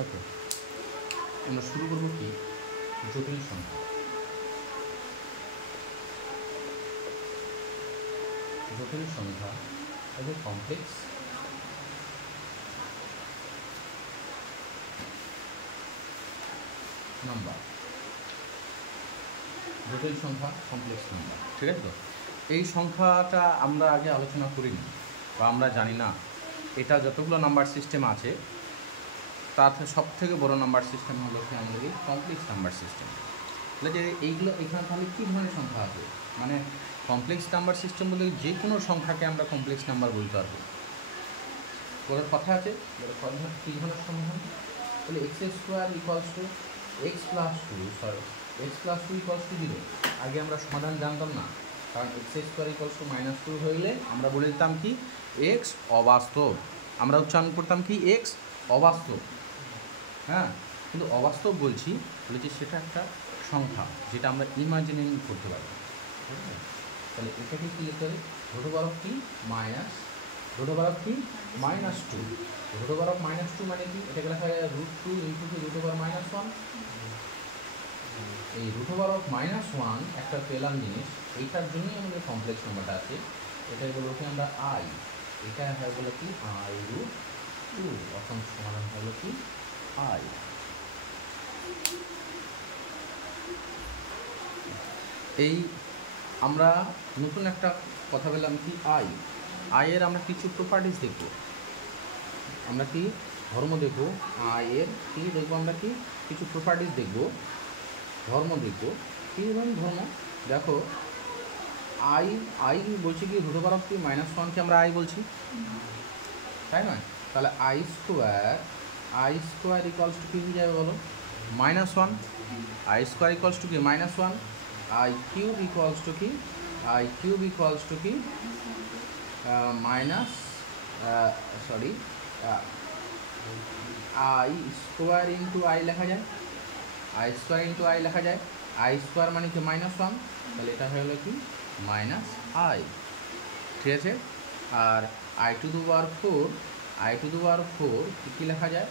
ওকে, আমরা শুরু করবো কি জটিল সংখ্যা। জটিল সংখ্যা এবং কমপ্লেক্স নাম্বার। জটিল সংখ্যা, কমপ্লেক্স নাম্বার, ঠিক আছে তো? এই সংখ্যাটা আমরা আগে আলোচনা করিনি বা আমরা জানি না এটা যতগুলো নাম্বার সিস্টেম আছে তার সব থেকে বড় নাম্বার সিস্টেম হলো কি আমাদের এই কমপ্লেক্স নাম্বার সিস্টেম। তাহলে যে এইগুলো এখানে তাহলে কী ধরনের সংখ্যা আছে, মানে কমপ্লেক্স নাম্বার সিস্টেম বলতে যে কোনো সংখ্যাকে আমরা কমপ্লেক্স নাম্বার বলতে পারবো। বলার কথা আছে কী ধরনের সমাধান, তাহলে x square equals to x plus two equals to 0। আগে আমরা সমাধান জানতাম না, কারণ এক্স স্কোয়ার ইকুয়ালস টু -2 হইলে আমরা বলে দিতাম কি এক্স অবাস্তব, আমরা উচ্চারণ করতাম কি এক্স অবাস্তব। হ্যাঁ, কিন্তু অবাস্তব বলছি সেটা একটা সংখ্যা যেটা আমরা ইমাজিনিং করতে পারবো। ঠিক আছে, তাহলে এটাকে কী লিখতে হবে, √2 -2 মানে কি, এটাকে লেখা যায় √2 × √1। এই √1 একটা পেলাম জিনিস, এইটার জন্যই আমাদের কমপ্লেক্স নাম্বারটা আছে। এটাই বলো কি আমরা আই, এটা হয় বলো কি i√2, অর্থাৎ সমাধান হলো কি আই। এই আমরা নতুন একটা কথা বললাম কি আয়ের আমরা কিছু প্রপার্টিস দেখব, আমরা কি ধর্ম দেখব, আয়ের কি দেখবো, আমরা কি কিছু প্রপার্টিস দেখব, ধর্ম দেখব। কী ধরুন ধর্ম, দেখো আই বলছি কি √2 - 1কে আমরা আই বলছি, তাই নয়? তাহলে আই স্কোয়ার ইকুয়ালস টু কী হয়ে যাবে বলো, -1। আই স্কোয়ার ইকুয়ালস টু কি -1। আই কিউব ইকুয়ালস টু কি আই স্কোয়ার ইন্টু আই লেখা যায়, আই স্কোয়ার মানে কি -1, তাহলে এটা হয়ে গেলো কি -i, ঠিক আছে। আর i⁴ কী লেখা যায়,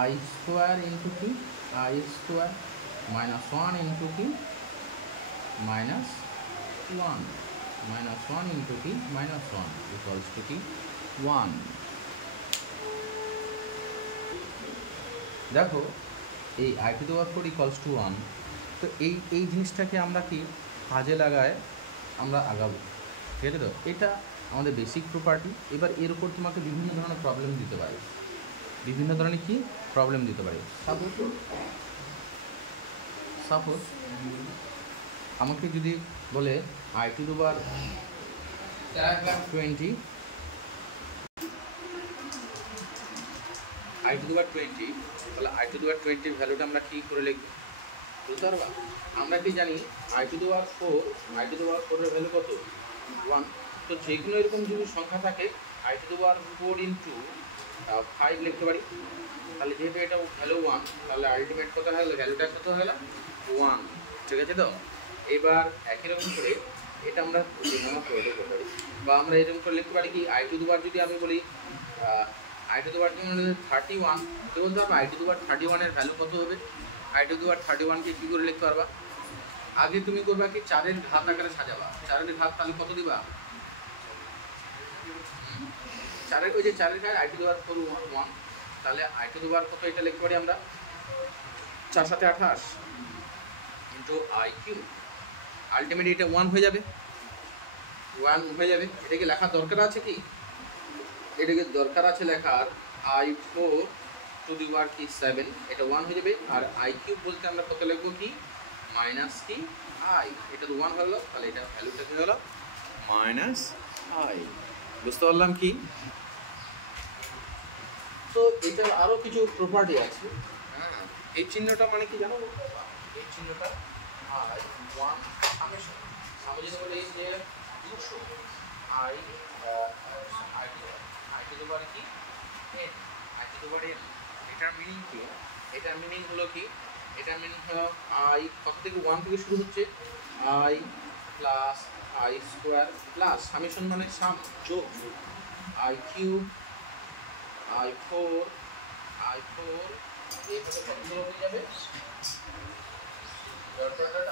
আই স্কোয়ার ইন্টু কি -1 ইন্টু কি -1 ইন্টু কি -1 ইকুয়ালস টু কি 1। দেখো এই i⁴ ইকুয়ালস টু 1, তো এই জিনিসটাকে আমরা কি কাজে লাগায় আমরা আগাবো, ঠিক আছে তো? এটা আমাদের বেসিক প্রপার্টি। এবার এর উপর তোমাকে বিভিন্ন ধরনের প্রবলেম দিতে পারে, সাপোজ আমাকে যদি বলে i⁴20, তাহলে i⁴20 ভ্যালুটা আমরা কী করে লিখব বুঝতে পারবা? আমরা কি জানি i⁴ এর ভ্যালু কত, 1। তো যে কোনো এরকম যদি সংখ্যা থাকে i⁴ × 5 লিখতে পারি। তাহলে যেহেতু এটা ভ্যালু 1, তাহলে আলটিমেট কত হলো, ভ্যালুটা কত হলো 1, ঠিক আছে তো? এবার একই রকম করে এটা আমরা করতে পারি, বা আমরা এরকম করে লিখতে পারি কি i⁴ যদি আমি বলি i⁴ 31, তো বলতে পারবো i⁴ এর ভ্যালু কত হবে। i⁴কে কী করে লিখতে পারবা, আগে তুমি করবা কি 4-এর ঘাত আকারে সাজাবা, 4-এর ঘাত তাহলে কত দিবা, 4-এর ওই যে 4-এর ঘাত i⁴ 1, তাহলে i⁴ কত এটা লিখতে পারি আমরা 4 × 7 = 28 ইন্টু i³ আলটিমেটলি এটা 1 হয়ে যাবে, এটাকে লেখার দরকার আছে কি, এটাকে দরকার আছে লেখার i⁴ 7, এটা 1 হয়ে যাবে। আর i³ বলতে আমরা কত লিখবো কি কি i, এটা তো 1 হলো, তাহলে এটা ভ্যালুটা কি হলো -i। বুঝতে পারলাম কি? তো এটার আরও কিছু প্রপার্টি আছে। হ্যাঁ, এই চিহ্নটা মানে কি জানো, এই চিহ্নটা i1 সামেশন, আমি যদি বলি যে 200 i⁴ কি n, এটার মিনিং কি, এটার মিনিং হলো কি, এটার মিনিং হলো i কত থেকে 1 থেকে শুরু হচ্ছে, i plus i square plus summation মানে সাম যোগ i³ i4 এইভাবে কতগুলো হয়ে যাবে,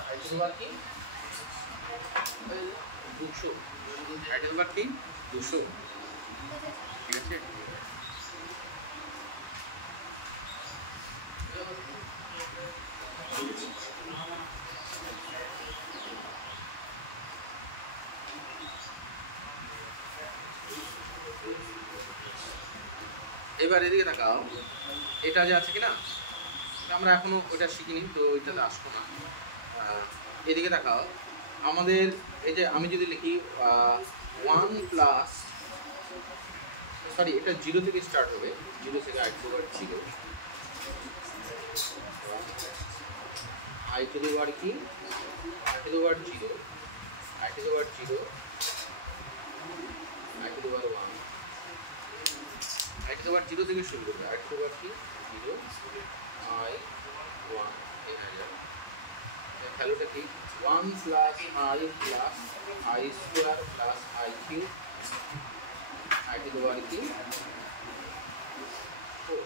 আই টু দি পাওয়ার কি 200, আই টু দি পাওয়ার কি 200, ঠিক আছে। এবার এদিকে তাকাও, এটা যে আছে কি না, আমরা এখনো ওইটা শিখিনি, তো ওইটাতে আসবো না। এদিকে তাকাও, আমাদের এই যে আমি যদি লিখি 1 প্লাস, সরি এটা 0 থেকে স্টার্ট হবে, 0 থেকে i to the power 0, i to the power কি i to the power 0, i to the power 0, i to the power 1, i to the power 0 থেকে শুরু করবে, আই টু দি পাওয়ার কি 0, I 1, এখানে যাবে। ভ্যালুটা কি 1 plus i plus i square plus i cube, i to the power কি 4।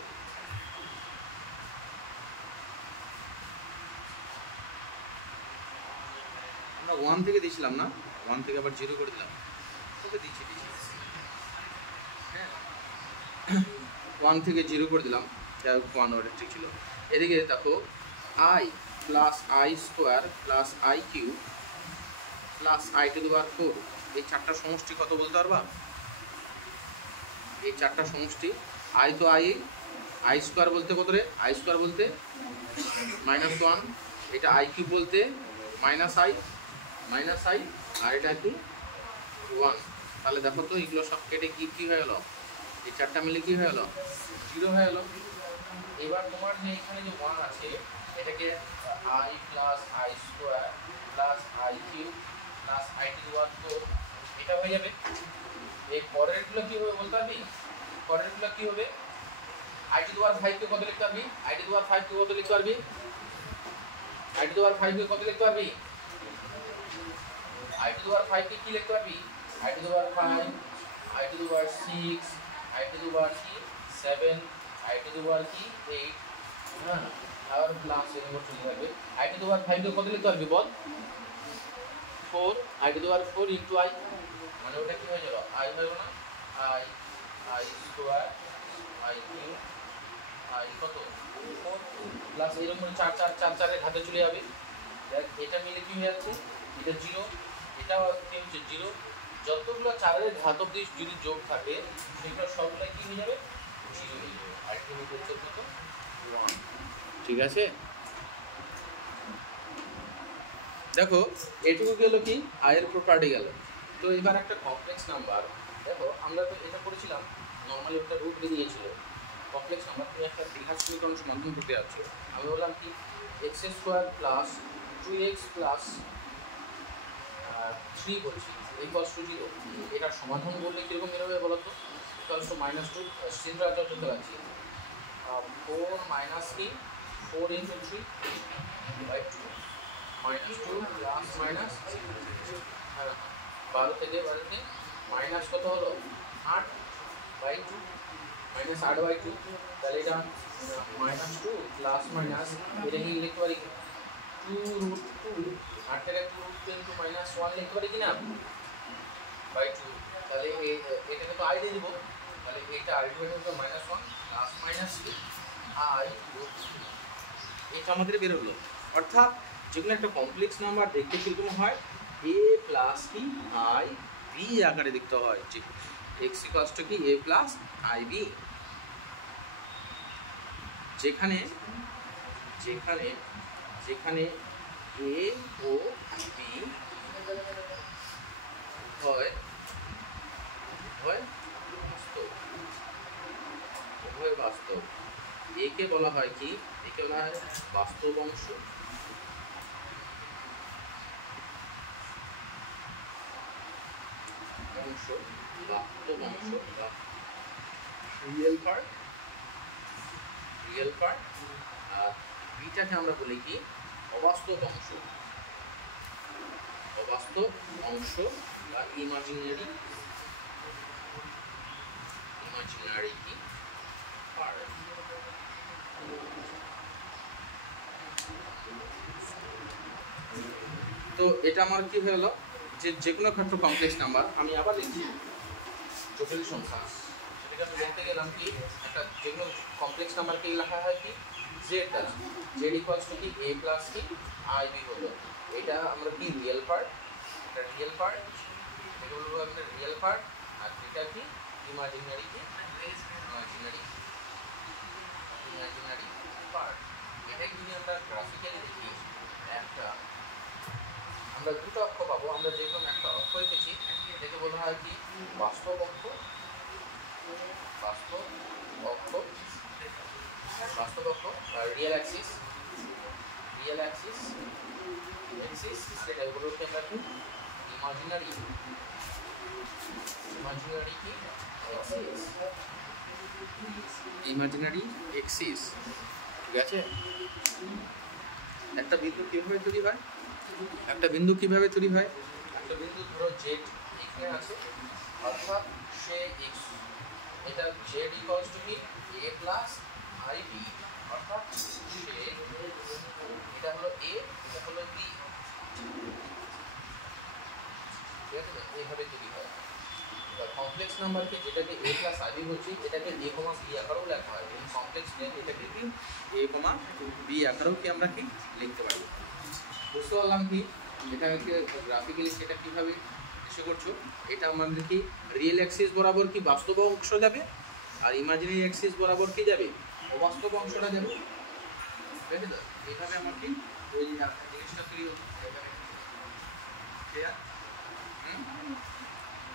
আমরা 1 থেকে দিয়েছিলাম না, 1 থেকে আবার 0 করে দিলাম, ওকে দিচ্ছি হ্যাঁ, 1 থেকে 0 করে দিলাম, যাই হোক 1 ওটা ঠিক ছিল। এদিকে দেখো i plus i square plus i cube plus i to the power 4, এই চারটা সমষ্টি কত বলতে পারবা? এই চারটা সমষ্টি, আই তো আই স্কোয়ার বলতে কত রে, আই স্কোয়ার বলতে -1, এটা আই কিউব বলতে মাইনাস আই, আর এটা কি 1। তাহলে দেখো তো এগুলো সব কেটে কি হয়ে গেল, এই চারটা মিলে কি হয়ে গেল 0 হয়ে গেল। এবার তোমার যে এখানে যে 1 আছে, এটাকে i plus i square plus i cube plus i to the power 4, এটা হয়ে যাবে। এই পরেরগুলো কি হবে বলতে পারবি? পরেরগুলো কি হবে? আই টু দি পাওয়ার 5 কে কত লিখতে পারবি? আই টু দি পাওয়ার 5 কে কত লিখতে পারবি? আই টু দি পাওয়ার 5 কে কত লিখতে পারবি? আই টু দি পাওয়ার 5 কে কি লিখতে পারবি? I to the power 5, i to the power 6, i to the power কি 7, আই টু দি পাওয়ার কি 8, হ্যাঁ, আর প্লাস এর উপর চলে যাবে। আই টু দি পাওয়ার 5 কে কত লিখতে পারবি বল? 4, I to the power 4 into I, মানে ওটা কি হয়ে গেল আই হয়ে গেল না, I square I cube I কত 4 প্লাস এরকম 4 4 4 4 এর ঘাতে চলে যাবে। দেখ এটা মিলে কি হয়ে যাচ্ছে, এটা 0, এটাও কি হচ্ছে 0, যতগুলো 4 এর ঘাত অবধি যদি যোগ থাকে সেগুলো সবগুলো কি হয়ে যাবে 0 হয়ে যাবে, আলটিমেট হচ্ছে কত 1, ঠিক আছে। দেখো এটুকু গেল কি আয়ের প্রপার্টি গেল। তো এবার একটা কমপ্লেক্স নাম্বার, দেখো আমরা তো এটা করেছিলাম নর্মালি, ওটা রুট বেরিয়েছিল। কমপ্লেক্স নাম্বার তুমি একটা দ্বিঘাত সমীকরণ সমাধান করতে যাচ্ছ, আমি বললাম কি x square plus 2x plus 3 বলছি ইকুয়ালস টু 0, এটার সমাধান বললে কীরকম বেরোবে বলো তো? ইকুয়ালস টু -2, চিন্তা করতে পারছি 4 মাইনাস কি 4 ইন্টু 3 বাই 2 -2 প্লাস মাইনাস 12 থেকে মাইনাস কত হলো 8/2, -8/2, তাহলে এটা -2 প্লাস মাইনাস এটা কি লিখতে পারি 2√2, 8 থেকে 2√2 ইন্টু -1 লিখতে পারি কিনা /2, তাহলে এটাকে তো আই দিয়ে দিব, তাহলে এটা আলটিমেট হবে -1 প্লাস মাইনাস আই, এটা আমাদের বের হলো। অর্থাৎ যেগুলো একটা কমপ্লেক্স নাম্বার দেখতে কিরকম হয়, এ প্লাস কি আই বি আকারে দেখতে হয়, যে এক্স ইকুয়ালস টু কি এ প্লাস আই বি, যেখানে যেখানে যেখানে এ ও বি হয় উভয় বাস্তব, একে বলা হয় কি, একে বলা হয় বাস্তব অংশ, বাস্তব অংশ বা রিয়েল পার্ট, আর বিটাকে আমরা বলি কি অবাস্তব অংশ বা ইমাজিনারি কি পার্ট। তো এটা আমার কি হলো, যে কোনো ক্ষেত্রে কমপ্লেক্স নাম্বার আমি আবার লিখছি জটিল সংখ্যা, সেটাকে আমি বলতে গেলাম কি একটা যে কোনো কমপ্লেক্স নাম্বারকে লেখা হয় কি জেড দ্বারা, জেড ইকুয়ালস টু কি এ প্লাস কি আই বি হলো, এটা আমরা কি রিয়েল পার্ট, এটা রিয়েল পার্ট, এটা হলো আমাদের রিয়েল পার্ট, আর এটা কি ইমাজিনারি কি ইমাজিনারি পার্ট। এটাকে যদি আমরা গ্রাফিক্যালি দেখি, একটা আমরা দুটো অক্ষ পাবো, আমরা যেরকম একটা অক্ষ এঁকেছি এটাকে বলা হয় কি বাস্তব অক্ষ, বাস্তব অক্ষ, বাস্তব অক্ষ বা real Axis, real Axis Axis, সেটা বলতে আমরা কি ইমাজিনারি, ইমাজিনারি কি অ্যাক্সিস, ইমাজিনারি অ্যাক্সিস। ঠিক আছে, একটা বিন্দু কিভাবে তৈরি হয়, একটা বিন্দু কিভাবে তৈরি হয়, একটা বিন্দু ধরো জেড এখানে আছে, অর্থাৎ সে এক্স, এটা জেড ইকুয়ালস টু কি এ প্লাস আই বি, অর্থাৎ সে এটা হলো এ, এটা হলো বি, ঠিক আছে, এইভাবে তৈরি হয়। কমপ্লেক্স নাম্বারকে যেটাকে এ প্লাস আই বি বলছি, এটাকে এ কমা বি আকারেও লেখা হয়, এই কমপ্লেক্স নিয়ে এটাকে কি এ কমা বি আকারেও কি আমরা কি লিখতে পারি। বুঝতে পারলাম কি এটাকে গ্রাফিক্যালি সেটা কীভাবে এসে করছো, এটা আমাদের কি রিয়েল অ্যাক্সিস বরাবর কি বাস্তব অংশ যাবে, আর ইমাজিনারি অ্যাক্সিস বরাবর কি যাবে অবাস্তব অংশটা যাবে, ঠিক আছে তো, এইভাবে আমার কি ওই জিনিসটা তৈরি হচ্ছে।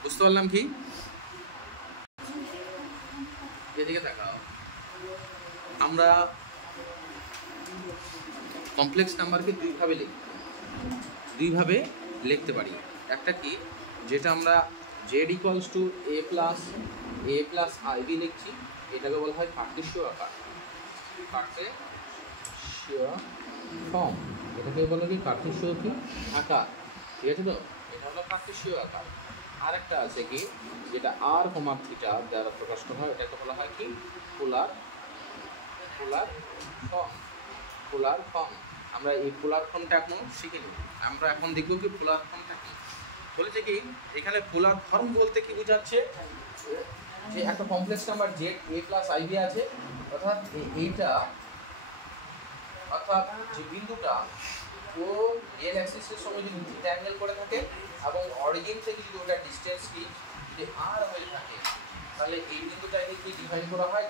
বুঝতে পারলাম কি, এদিকে তাকাও, আমরা কমপ্লেক্স নাম্বারকে দুইভাবে লিখতে পারি। একটা কি যেটা আমরা z equals to a plus i b লিখছি, এটাকে বলা হয় কার্টেসীয় আকার, কার্টেসীয় ফর্ম, এটাকে বলা কি কার্টেসীয় কি আকার, ঠিক আছে তো, এটা হলো কার্টেসীয় আকার। আর একটা আছে কি যেটা আর কমা থিটা দ্বারা প্রকাশিত হয়, এটাকে বলা হয় কি পোলার ফর্ম, পোলার ফর্ম। আমরা এই পোলার ফর্মটা এখনো শিখিনি, আমরা এখন দেখব কি পোলার ফর্মটা কি। বলেছে কি এখানে পোলার ফর্ম বলতে কি বোঝাচ্ছে, যে একটা complex number z a plus i b আছে, অর্থাৎ এইটা, অর্থাৎ যে বিন্দুটা ও রিয়েল অ্যাক্সিসের সঙ্গে যদি থিটা অ্যাঙ্গেল করে থাকে এবং অরিজিন থেকে যদি ওটার ডিস্টেন্স কি যদি আর হয়ে থাকে, তাহলে এই বিন্দুটাকে কি ডিফাইন করা হয়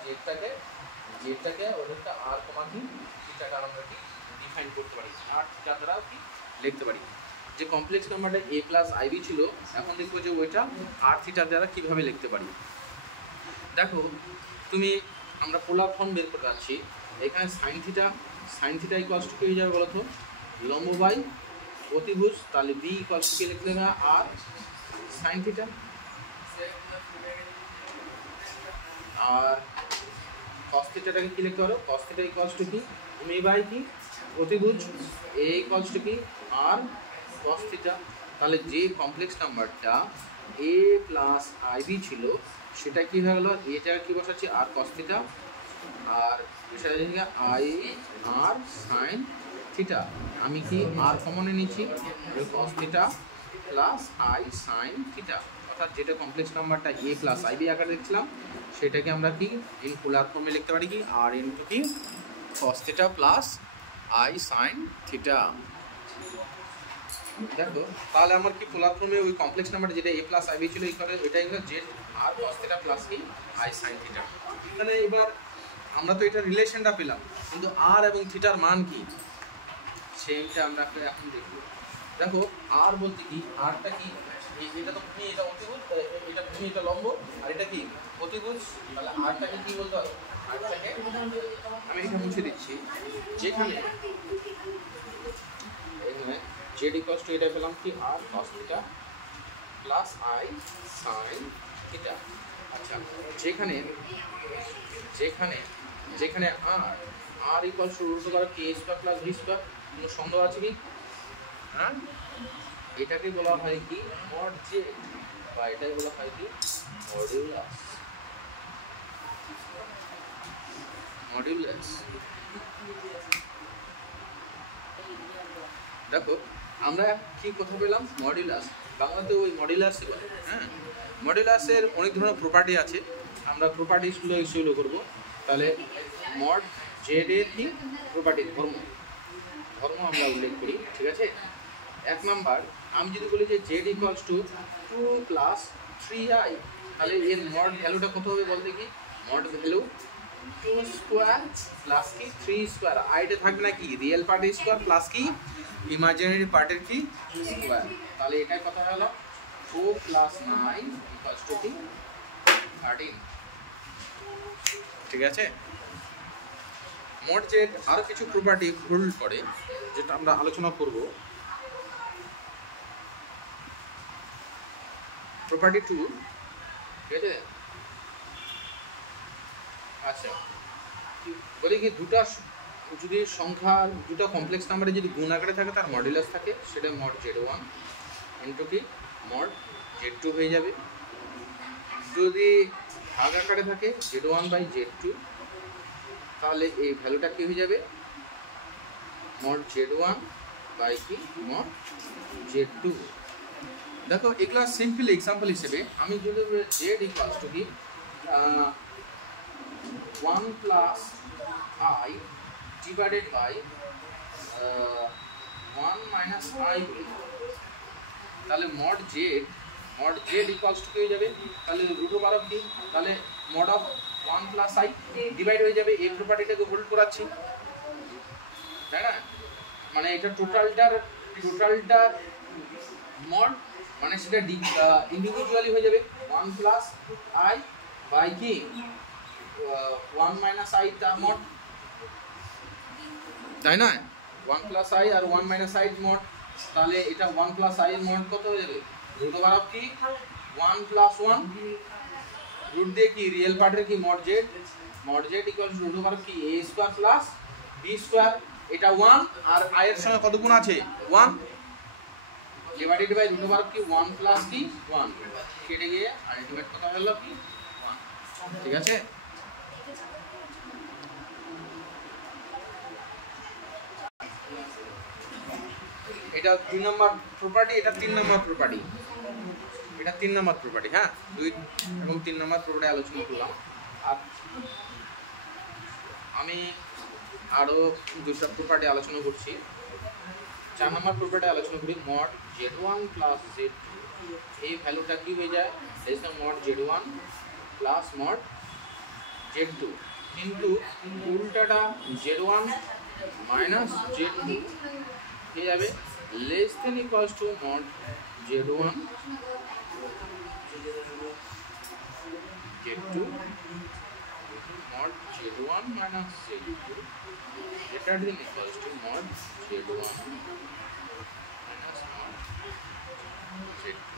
জেডটাকে ওদেরটা আর কমা কি থিটাকে আমরা কি ডিফাইন করতে পারি, আর থিটা দ্বারাও কি লিখতে পারি। যে কমপ্লেক্স নাম্বারটা এ প্লাস আইবি ছিল, এখন দেখবো যে ওইটা আর থিটা দ্বারা কীভাবে লিখতে পারি। দেখো আমরা পোলার ফর্ম বের করে যাচ্ছি, এখানে সাইন থিটা ইকুয়ালস টু কি হয়ে যাবে বলো তো, লম্ব বাই অতিভুজ, তাহলে বি ইকুয়ালস টু কি লিখলে না আর সাইন থিটা, আর কস থিটাটাকে কি লিখতে পারো, কস থিটা ইকুয়ালস টু কি ভূমি বাই কি অতিভুজ, এ ইকুয়ালস টু কি আর কস থিটা। তাহলে যে কমপ্লেক্স নাম্বারটা এ প্লাস আইবি ছিল সেটা কি হয়ে গেল, এটা কি বসাচ্ছি আর কস থিটা, আর সেটা আই আর সাইন থিটা, আমি কি আর কমনে নিচ্ছি কস theta plus i sin theta, অর্থাৎ যেটা কমপ্লেক্স নাম্বারটা এ প্লাস আইবি আকারে দেখছিলাম সেটাকে আমরা কি ইন পোলার ফর্মে লিখতে পারি কি আর ইনটু কি কস theta plus i sin theta. দেখো তাহলে আমার কি পোলার ফর্মে ওই কমপ্লেক্স নাম্বার যেটা এ প্লাস আইবি ছিল এটাই হলো জেড আর কস থিটা প্লাস কি আই সাইন থিটা। তাহলে এবার আমরা তো এটা রিলেশনটা পেলাম, কিন্তু আর এবং থিটার মান কি সেইটা আমরা এখন দেখব। দেখো আর বলতে কি, আরটা কি এটা তো ভূমি, এটা অতিভুজ, এটা ভূমি, এটা লম্ব, আর এটা কি অতিভুজ, তাহলে আরটাকে কি বলতে হবে, আরটাকে আমি এটা মুছে দিচ্ছি, যেখানে জেড ইকুয়ালস টু এটা পেলাম কি r cos theta plus i sin theta. আচ্ছা যেখানে r equals to root over k square plus v square, কোনো সন্দেহ আছে কি? হ্যাঁ, এটাকে বলা হয় কি মড জেড, বা এটাকে বলা হয় কি মডুলাস। দেখো আমরা কি কথা পেলাম, মডুলাস, বাংলাতে ওই মডুলাসই বলে। হ্যাঁ, মডুলাসের অনেক ধরনের প্রপার্টি আছে, আমরা প্রপার্টিসগুলো সেগুলো করবো। তাহলে মড জেড এর কি প্রপার্টি, ধর্ম আমরা উল্লেখ করি, ঠিক আছে। 1 নাম্বার, আমি যদি বলি যে Z equals two 2 plus 3i, তাহলে এর মড ভ্যালুটা কত হবে বলতে কি, মড ভ্যালু 2 স্কোয়ার প্লাস কি 3 স্কোয়ার, আইটা থাকবে না কি রিয়েল পার্টের স্কোয়ার প্লাস কি ইমাজিনারি পার্টের কি স্কোয়ার। তাহলে এটাই কথা হলো 4 প্লাস 9 ইকুয়ালস টু কি 13, ঠিক আছে। মড জেড আরো কিছু প্রপার্টি হোল্ড করে যেটা আমরা আলোচনা করব। প্রপার্টি 2, ঠিক আছে। আচ্ছা, বলি কি দুটা যদি সংখ্যা দুটা কমপ্লেক্স নাম্বারে যদি গুণ আকারে থাকে তার মডুলাস থাকে, সেটা মড z1 ইন্টু কি মড z2 হয়ে যাবে। যদি ভাগ আকারে থাকে z1 বাই z2, তাহলে এই ভ্যালুটা কি হয়ে যাবে, মড z1 বাই কি মড z2। দেখো এগুলা সিম্পল এক্সাম্পল হিসেবে আমি যদি z ইকুয়ালস টু কি 1 plus i divided by 1 minus i বলি, তাহলে মড জেড ইকুয়ালস টু কি হয়ে যাবে, তাহলে রুট ওভার অফ কি, তাহলে mod of 1 plus i divide হয়ে যাবে, এই প্রপার্টিটাকে হোল্ড করাচ্ছি, তাই না। মানে এটা টোটালটার মড, মানে সেটা ইন্ডিভিজুয়ালি হয়ে যাবে 1 প্লাস i বাই কি 1 মাইনাস i তার মড, তাই না। 1 প্লাস i আর 1 মাইনাস i মড, তাহলে এটা 1 প্লাস i এর মড কত হয়ে যাবে, রুট ওভার অফ কি 1 প্লাস 1, রুট দিয়ে কি রিয়েল পার্টের কি mod z equals root over of কি a square plus b square, এটা 1 আর i এর সঙ্গে কত গুণ আছে 1 divided by root over of কি 1 প্লাস কি 1, কেটে গিয়ে আলটিমেট কত হলো কি 1, ঠিক আছে। এটা 2 নম্বর প্রপার্টি, এটা 3 নম্বর প্রপার্টি, এটা 3 নম্বর প্রপার্টি। হ্যাঁ, 2 এবং 3 নম্বর প্রপার্টি আলোচনা করলাম। আর আমি আরো দুটো প্রপার্টি আলোচনা করছি। 4 নম্বর প্রপার্টি আলোচনা করি, মড z1 প্লাস z2, এই ভ্যালুটা কি হয়ে যায়, mod z1 plus mod z2, কিন্তু উল্টাটা z1 মাইনাস z2 হয়ে যাবে less than equals to mod z1 z2 mod z1 minus z2 greater than equals to mod z1 minus mod z2.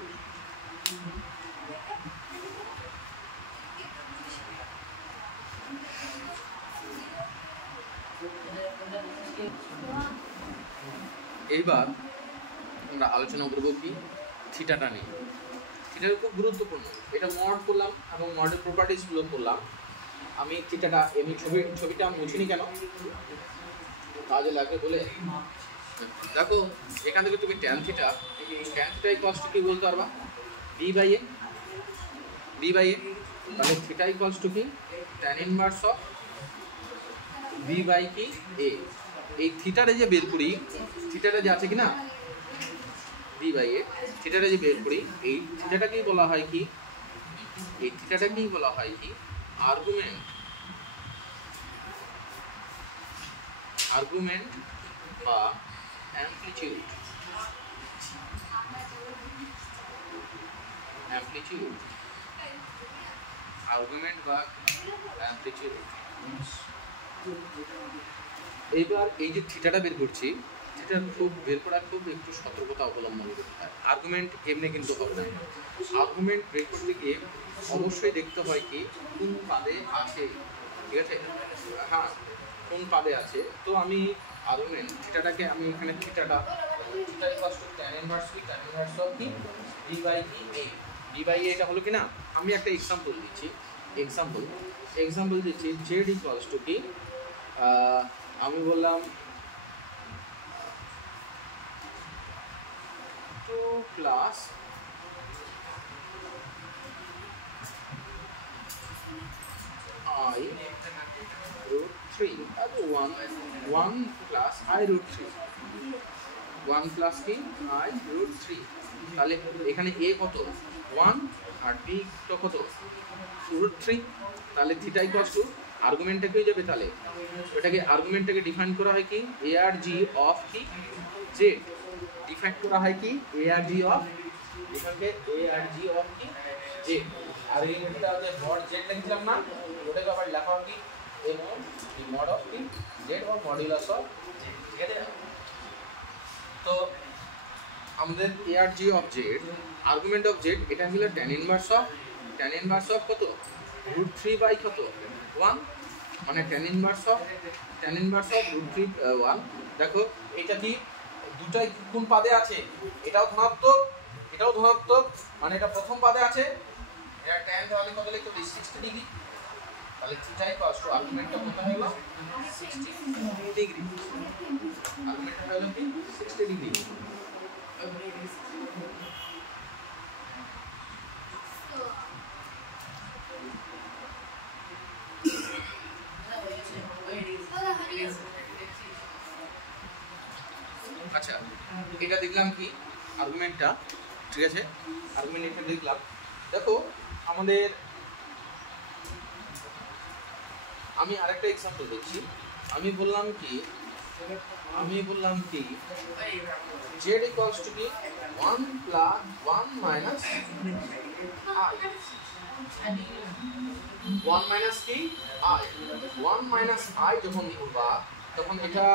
এইবার আমরা আলোচনা করব কি থিটাটা নিয়ে। থিটা খুব গুরুত্বপূর্ণ, এটা মড করলাম এবং মডের প্রপার্টিসগুলো করলাম। আমি থিটাটা এমনি ছবিটা আমি মুছিনি কেন, কাজে লাগে বলে। দেখো এখান থেকে তুমি ট্যান থিটা ইকুয়ালস টু কি বলতে পারবা, বি বাই এ, তাহলে থিটা ইকুয়ালস টু কি tan inverse of b by কি এ। এই থিটাটা যে বের করি, থিটাটা যে আছে কি না বি বাই এ, থিটাটা যে বের করি, এই থিটাটাকেই বলা হয় কি, এই থিটাটাকেই বলা হয় কি আর্গুমেন্ট বা অ্যামপ্লিটিউড। আর্গুমেন্ট বা অ্যামপ্লিটিউড। এইবার এই যে থিটাটা বের করছি, থিটা বের করা খুব একটু সতর্কতা অবলম্বন করতে হয়। আর্গুমেন্ট এমনি কিন্তু হবে না, আর্গুমেন্ট বের করতে গিয়ে অবশ্যই দেখতে হয় কি কোন পাদে আছে, ঠিক আছে। হ্যাঁ, কোন পাদে আছে। তো আমি আর্গুমেন্ট থিটাটাকে আমি এখানে theta equals to tan inverse of কি d by a, d by a এটা হলো কি না। আমি একটা এক্সাম্পল দিচ্ছি, z ইকুয়ালস টু কি, আমি বললাম 2 প্লাস I root 3 আর 1 প্লাস I root 3 1 প্লাস কি I root 3 তাহলে এখানে a কত 1 আর b তো কত root 3 তাহলে থিটা ইকুয়ালস টু আর্গুমেন্টটা কি হয়ে যাবে তাহলে এটাকে আর্গুমেন্টটাকে ডিফাইন করা হয় কি a আর g অফ কি z ডিফাইন করা হয় কি a আর g অফ এখানে a আর g অফ কি z আর এইটা যে মড z লিখলাম না ওটাকে আবার লেখা হয় কি a mod of কি z or modulus of z ঠিক আছে তো আমাদের a আর g of z argument of z এটা হলো tan ইনভার্স অফ কত √3 বাই কত 1 মানে tan ইনভার্স অফ √3 1 দেখো এটা কি দুটাই কোন পাদে আছে এটাও ধনাত্মক মানে এটা প্রথম পাদে আছে এটা tan তাহলে কত লিখতে হবে 60 ডিগ্রি তাহলে থিটা ইকুয়ালস টু আর্গুমেন্টটা কত হলো 60 ডিগ্রি আর্গুমেন্টটা হলো কি 60 ডিগ্রি আচ্ছা এটা দেখলাম কি আর্গুমেন্টটা ঠিক আছে আর্গুমেন্টটা দেখলাম দেখো আমাদের আমি আরেকটা एग्जांपल দেখছি আমি বললাম কি z equals to কি 1 plus 1 minus I 1 minus কি I 1 minus I যখন করবা তখন এটা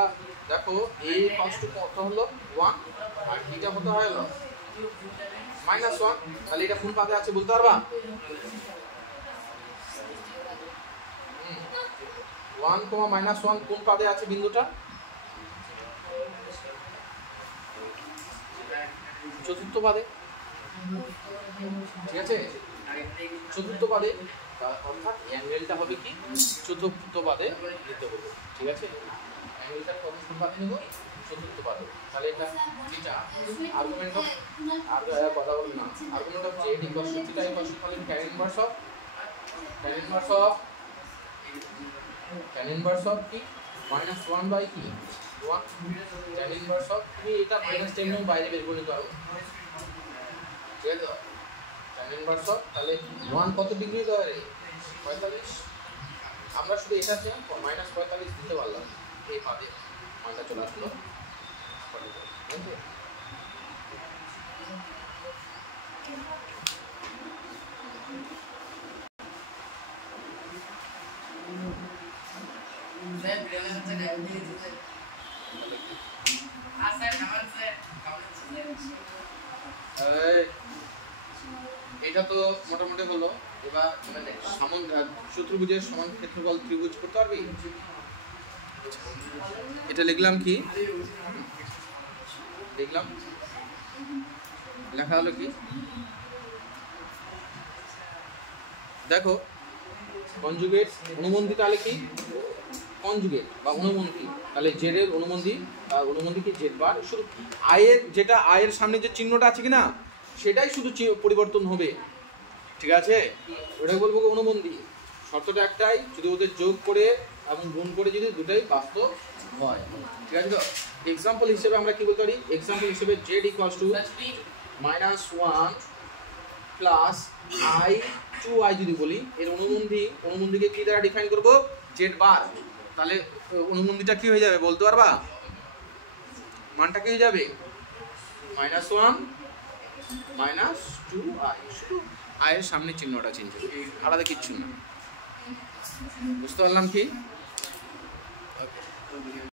দেখো a equals to কত হলো 1 আর এটা কত হলো -1 তাহলে এটা কোন পাদে আছে বলতে পারবা 1, -1 কোন পাদে আছে বিন্দুটা চতুর্থ পাদে ঠিক আছে চতুর্থ পাদে অর্থাৎ অ্যাঙ্গেলটা হবে কি চতুর্থ পাদে নিতে হবে ঠিক আছে অ্যাঙ্গেলটা কোন পাদে নেব চতুর্থ পাদে তাহলে এটা থিটা আর্গুমেন্ট অফ আর কথা বলি না argument of z equals to theta equals two তাহলে tan ইনভার্স অফ কি -1 বাই কি 1 tan ইনভার্স অফ তুমি এটা মাইনাস টেন নো বাইরে বের করে দাও ঠিক আছে tan ইনভার্স অফ তাহলে 1 কত ডিগ্রি ধরে 45 আমরা শুধু এটা চাই -45 দিতে পারলাম এই পাদে মানটা চলে আসলো ওকে এটা তো মোটামুটি হলো এবার মানে চতুর্ভুজের সমান ক্ষেত্রফল ত্রিভুজ করতে পারবি এটা লিখলাম কি লেখা হলো কি দেখো কনজুগেট অনুবন্ধী তাহলে কি কনজুগেট বা অনুবন্ধী তাহলে z এর অনুবন্ধী কি z বার শুধু i এর যেটা i এর সামনে যে চিহ্নটা আছে কিনা সেটাই শুধু পরিবর্তন হবে ঠিক আছে ওটাকে বলবো অনুবন্ধী শর্তটা একটাই যদি ওদের যোগ করে এবং গুণ করে যদি দুটাই বাস্তব হয় ঠিক আছে তো एग्जांपल হিসেবে আমরা কি বলতে পারি एग्जांपल হিসেবে z -1 প্লাস i 2i যদি বলি এর অনুবন্ধীকে কি দ্বারা ডিফাইন করব z বার তাহলে অনুবন্ধীটা কি হয়ে যাবে বলতে পারবা মানটা কি হয়ে যাবে -1 -2i শুধু i এর সামনে চিহ্নটা চেঞ্জ হবে আলাদা কিছু না বুঝতে পারলাম কি